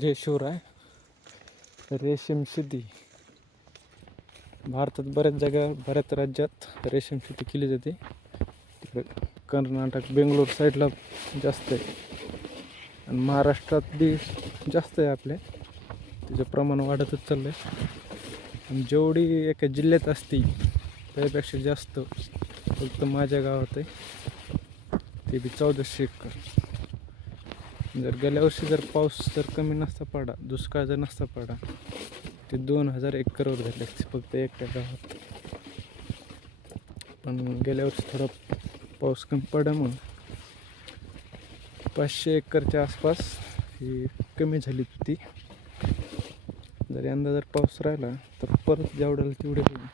जय शिवराय रेशीम शेती. भारतात बऱ्याच जागा बऱ्याच राज्यात रेशीम शेती केली जाते. तिकडे कर्नाटक बेंगलोर साईडला जास्त आहे. आणि महाराष्ट्रात बी जास्त आहे आपल्या. त्याचं प्रमाण वाढतच चाललं आहे आणि जेवढी एका जिल्ह्यात असते त्यापेक्षा जास्त फक्त माझ्या गावात आहे. ते बी चौदाशे एकर. जर गेल्या वर्षी जर पाऊस जर कमी नसता पडा दुष्काळ जर नसता पडा ते दोन हजार एकरवर झाले असते फक्त एकट्या गावात. पण गेल्या वर्षी थोडा पाऊस कमी पडल्यामुळं पाचशे एकरच्या आसपास ही कमी झाली होती. जर यंदा जर पाऊस राहिला तर परत जेवढ्याला तेवढे होईल.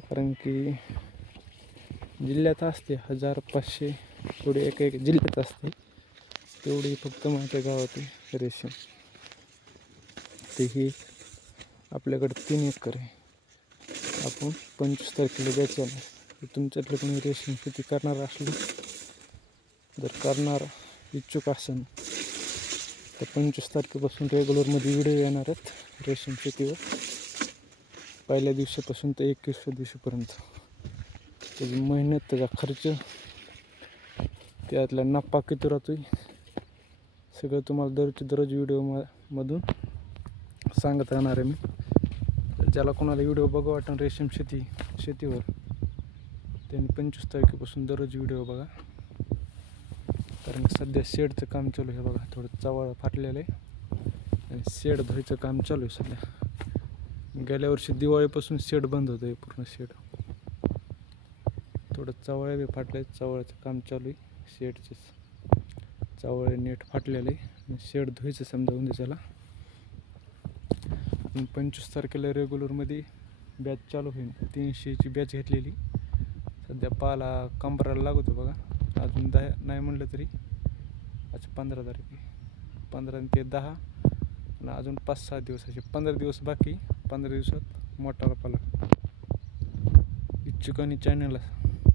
कारण की जिल्ह्यात असते हजार पाचशे पुढे एक एक जिल्ह्यात असते. तेवढी फक्त माझ्या गावात आहे रेशीम. तेही आपल्याकडे तीन एकर आहे. आपण पंचवीस तारखेला द्यायचं आहे. तर कोणी रेशीम शेती करणार असलं जर करणार इच्छुक असेल तर पंचवीस तारखेपासून रेग्युलरमध्ये व्हिडिओ येणार आहेत रेशीम शेतीवर. पहिल्या दिवसापासून तर एकवीसव्या दिवशीपर्यंत. त्याची मेहनत त्याचा खर्च त्यातला नफा किती राहतोय सगळं तुम्हाला दररोजच्या दररोज व्हिडिओ म मधून सांगत राहणार आहे मी. ज्याला कोणाला व्हिडिओ बघा वाटण रेशीम शेती शेतीवर त्यांनी पंचवीस तारखेपासून दररोज व्हिडिओ बघा. कारण सध्या शेडचं काम चालू आहे बघा. थोडं चवाळ फाटलेलं आहे. आणि शेड धुवायचं काम चालू आहे सध्या. गेल्या वर्षी दिवाळीपासून शेड बंद होतं आहे पूर्ण शेड. थोडं चवळे बी फाटले चवळ्याचं काम चालू आहे. शेडचेच. चवळे नेट फाटलेलं आहे. शेड धुवायचं समजा उंदी त्याला पंचवीस तारखेला रेग्युलरमध्ये बॅच चालू होईल. तीनशेची बॅच घेतलेली. सध्या पाला कंबराला लागतो बघा. अजून दहा नाही म्हणलं तरी. अच्छा पंधरा तारीख पंधरा आणि ते दहा. आणि अजून पाच सहा दिवस असे. पंधरा दिवस बाकी. पंधरा दिवसात मोठाला पाला. इच्छुकांनी चॅनलला